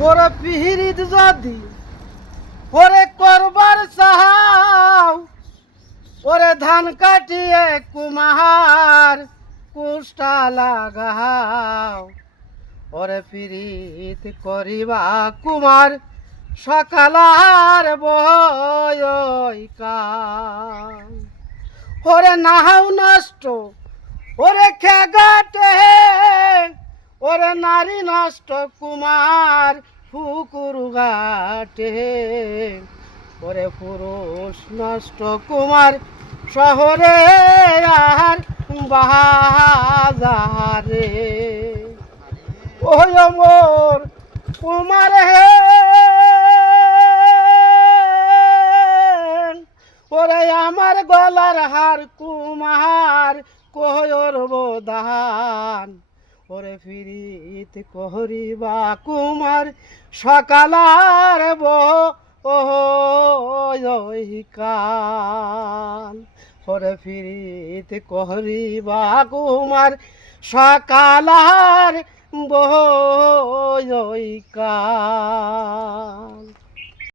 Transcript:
ওরে পিহিরিত যদি ওরে করবার চাহাও, ওরে ধান কাটিয়ে কুমার কুষ্টা লাগাও। ওরে পিরিত করিবা কুমার সকালার বয়কাল। ওরে নাহাও নষ্ট ওরে খেগাটে, ওরে নারী নষ্ট কুমার পুকুর ঘাটে। ওরে পুরুষ নষ্ট কুমার শহরে আর বাজারে। ওই মোর কুমার হে, ওরে আমার গলার হার কুমার কোহর বোধান। ওরে ফিরিত কহরিবা কুমার সকালার বহিকাল। ওরে ফিরিত কহরিবা কুমার সকালার বহিকাল।